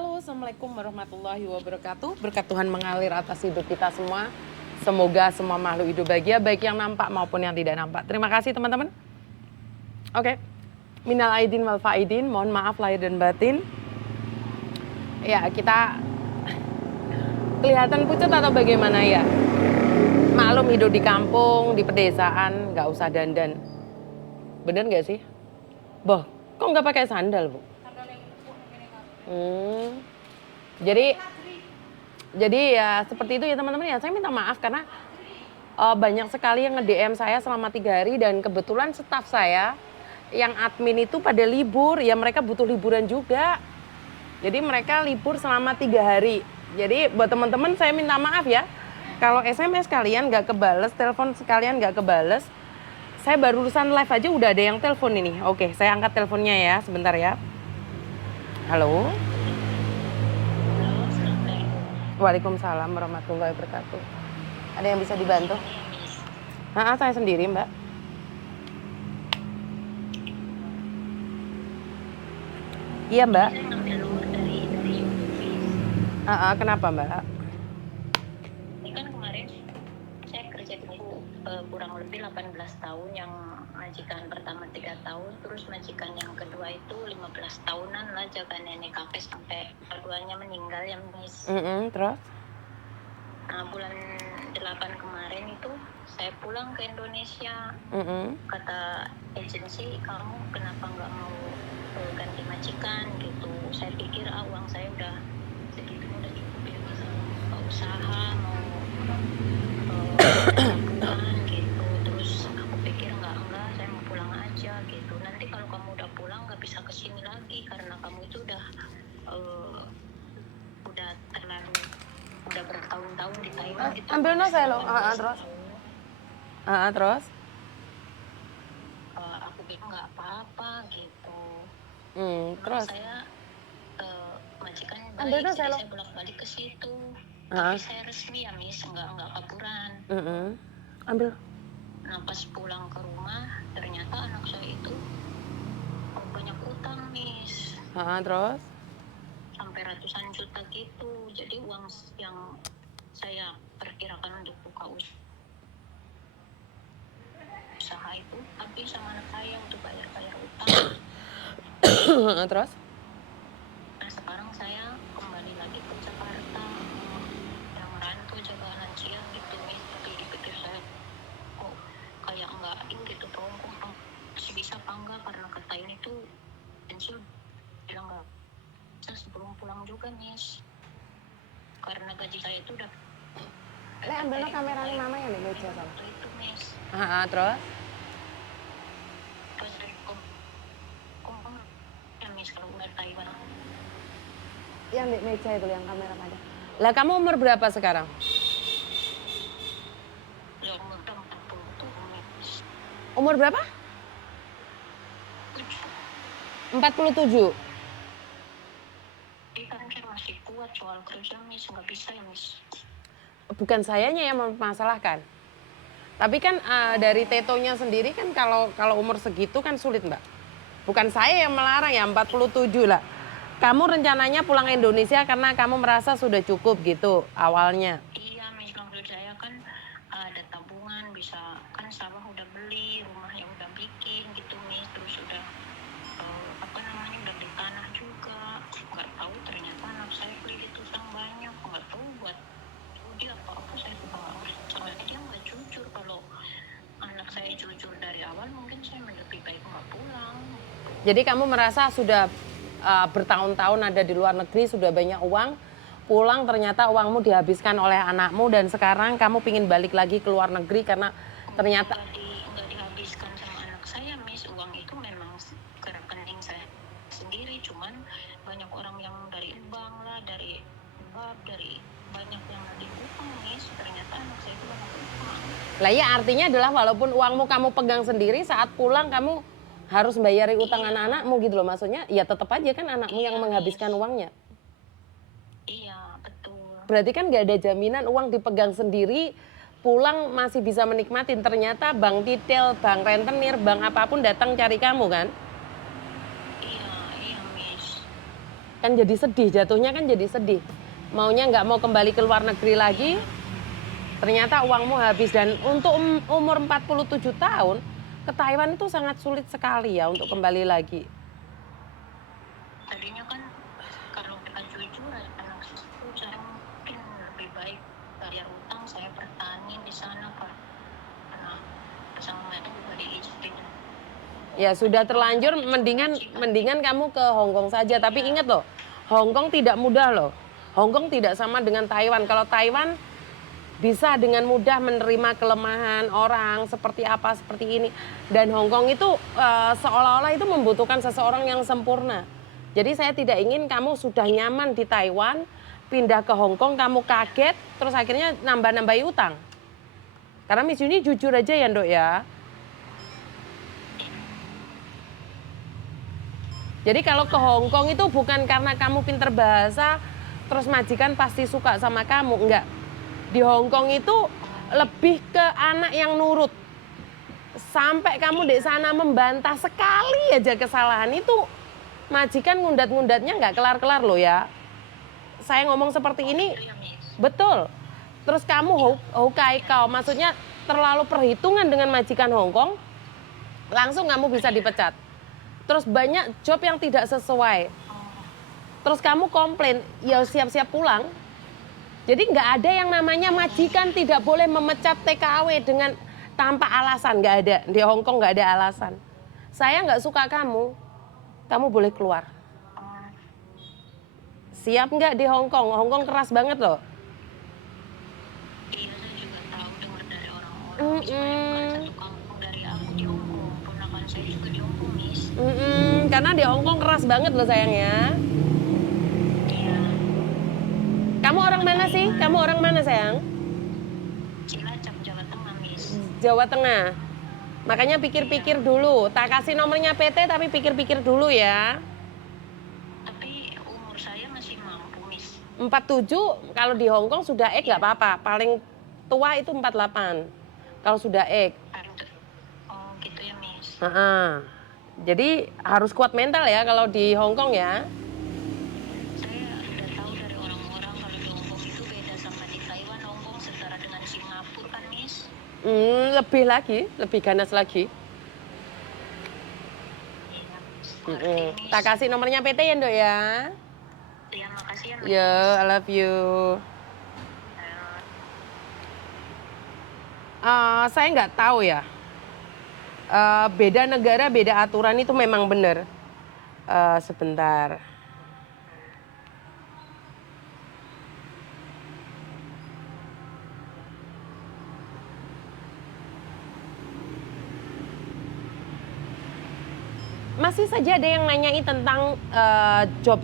Halo, Assalamualaikum warahmatullahi wabarakatuh. Berkat Tuhan mengalir atas hidup kita semua. Semoga semua makhluk hidup bahagia, baik yang nampak maupun yang tidak nampak. Terima kasih teman-teman. Oke, minal aidin wal faidin, mohon maaf lahir dan batin. Ya, kita kelihatan pucat atau bagaimana ya? Maklum hidup di kampung, di pedesaan, nggak usah dandan. Bener nggak sih? Boh, kok nggak pakai sandal, Bu? Hmm. Jadi ya seperti itu ya teman-teman ya. Saya minta maaf karena banyak sekali yang nge-DM saya selama 3 hari dan kebetulan staf saya yang admin itu pada libur, ya mereka butuh liburan juga. Jadi mereka libur selama 3 hari. Jadi buat teman-teman saya minta maaf ya. Kalau SMS kalian nggak kebales, telepon sekalian nggak kebales. Saya barusan live aja udah ada yang telepon ini. Oke, saya angkat teleponnya ya, sebentar ya. Halo. Waalaikumsalam warahmatullahi wabarakatuh. Ada yang bisa dibantu? Saya sendiri, Mbak. Iya, Mbak. Kenapa, Mbak? Ini kan kemarin saya kerja di kurang lebih 18 tahun, yang majikan pertama 3 tahun, terus majikan yang kedua itu 15 tahunan lah, jaga nenek kakek sampai keduanya meninggal ya, Miss. Terus? Nah, bulan 8 kemarin itu saya pulang ke Indonesia. Kata agensi, kamu kenapa nggak mau ganti majikan gitu. Saya pikir uang saya udah segitu, udah cukup ya, bisa usaha, mau tabungan gitu. Terus aku pikir enggak, saya mau pulang aja gitu. Nanti kalau kamu udah pulang nggak bisa kesini lagi karena kamu itu udah terlalu, udah bertahun-tahun di Taiwan gitu. Ambil saya loh. Terus? Terus? Aku bilang nggak apa-apa gitu. Terus? Saya majikan baik, jadi saya bolak-balik ke situ. Tapi saya resmi ya, Miss, nggak kaburan. Ambil. Nah, pas pulang ke rumah, ternyata anak saya itu banyak utang, Miss. Terus? Sampai ratusan juta gitu. Jadi uang yang saya perkirakan untuk buka usaha itu habis sama anak saya untuk bayar utang. Terus? Nah, sekarang saya kembali lagi ke Jakarta, yang merantau jaga lansia gitu, Miss. Tapi dipikir saya kok kayak enggak gitu, tolong kok masih bisa apa enggak, karena kata ini tuh pensiun bilang enggak bisa sebelum pulang juga, Miss. Karena gaji saya itu udah ambil kameranya mama yang di meja sama. Itu, Miss. Terus? Pas dari ya, Miss, kalau udah Taiwan. Yang di meja itu, yang kamera ada. Lah kamu umur berapa sekarang? Ya, umur 47, Miss. Umur berapa? 47. Kan saya masih kuat soal kerja, Miss. Nggak bisa ya, Miss. Bukan sayanya yang mempermasalahkan. Tapi kan dari tetonya sendiri kan kalau umur segitu kan sulit, Mbak. Bukan saya yang melarang ya, 47 lah. Kamu rencananya pulang ke Indonesia karena kamu merasa sudah cukup gitu awalnya. Iya, Miss, maksud saya kan ada tabungan, bisa kan sawah udah beli, rumahnya udah bikin gitu, Miss. Terus udah udah beli tanah juga. Nggak tahu ternyata anak saya kredit utang banyak. Nggak tahu buat dia apa saya juga nggak ngerti. Soalnya dia nggak jujur. Kalau anak saya jujur dari awal, mungkin saya lebih baik nggak pulang. Jadi kamu merasa sudah bertahun-tahun ada di luar negeri, sudah banyak uang, pulang ternyata uangmu dihabiskan oleh anakmu dan sekarang kamu pingin balik lagi ke luar negeri karena ternyata nggak dihabiskan sama anak saya, Miss. Uang itu memang ke rekening saya sendiri, cuman banyak orang yang dari bank lah, dari banyak yang lagi utang, Miss. Ternyata anak saya itu banyak utang. Lah ya, artinya adalah walaupun uangmu kamu pegang sendiri, saat pulang kamu harus bayari utang anak-anakmu gitu loh. Maksudnya ya tetap aja kan anakmu yang menghabiskan uangnya. Iya, betul. Berarti kan nggak ada jaminan uang dipegang sendiri, pulang masih bisa menikmatin. Ternyata bank detail, bank rentenir, bank apapun datang cari kamu kan? Iya, Miss. Kan jadi sedih, jatuhnya kan jadi sedih. Maunya nggak mau kembali ke luar negeri lagi, ternyata uangmu habis. Dan untuk umur 47 tahun, ke Taiwan itu sangat sulit sekali ya untuk kembali lagi. Tadinya kan kalau kita jujur ya anak itu saya mungkin lebih baik bayar utang saya pertahanin di sana karena sama itu juga diizinin. Ya sudah terlanjur, mendingan kamu ke Hong Kong saja. Tapi ingat loh, Hong Kong tidak mudah loh. Hong Kong tidak sama dengan Taiwan. Kalau Taiwan bisa dengan mudah menerima kelemahan orang seperti apa, seperti ini. Dan Hong Kong itu seolah-olah itu membutuhkan seseorang yang sempurna. Jadi saya tidak ingin kamu sudah nyaman di Taiwan, pindah ke Hong Kong, kamu kaget, terus akhirnya nambah-nambahi utang. Karena Miss Yuni jujur aja ya, Ndok ya. Jadi kalau ke Hong Kong itu bukan karena kamu pinter bahasa, terus majikan pasti suka sama kamu, enggak. Di Hong Kong itu lebih ke anak yang nurut. Sampai kamu di sana membantah sekali aja kesalahan itu, majikan ngundat-ngundatnya nggak kelar-kelar loh ya. Saya ngomong seperti ini, betul. Terus kamu hukai kau, maksudnya terlalu perhitungan dengan majikan Hong Kong, langsung kamu bisa dipecat. Terus banyak job yang tidak sesuai. Terus kamu komplain, ya siap-siap pulang. Jadi nggak ada yang namanya majikan tidak boleh memecat TKW dengan tanpa alasan, nggak ada. Di Hong Kong nggak ada alasan. Saya nggak suka kamu boleh keluar. Siap nggak di Hong Kong? Hong Kong keras banget loh. Iya saya juga tahu dengar dari orang-orang. Supaya bukan satu kampung dari aku di Hong Kong. Ponakan saya juga di Hong Kong, Miss. Karena di Hong Kong keras banget loh sayangnya. Iya. Kamu orang mana sih? Kamu orang mana sayang? Cilacap, Jawa Tengah, Miss. Jawa Tengah. Makanya pikir-pikir dulu. Tak kasih nomornya PT tapi pikir-pikir dulu ya. Tapi umur saya masih mampu, Miss. 47 kalau di Hong Kong sudah X nggak apa-apa. Paling tua itu 48. Kalau sudah X. Oh gitu ya, Miss. Jadi harus kuat mental ya kalau di Hong Kong ya. Saya udah tahu dari orang-orang kalau di Hong Kong itu beda sama di Taiwan. Hong Kong setara dengan Singapura kan, Miss? Lebih lagi, lebih ganas lagi. Iya, ngerti, Miss. Tak kasih nomornya PT ya, Ndok ya. Iya, makasih ya, Miss. Yo, I love you. Saya nggak tahu ya. Beda negara, beda aturan itu memang benar. Sebentar. Masih saja ada yang nanyain tentang job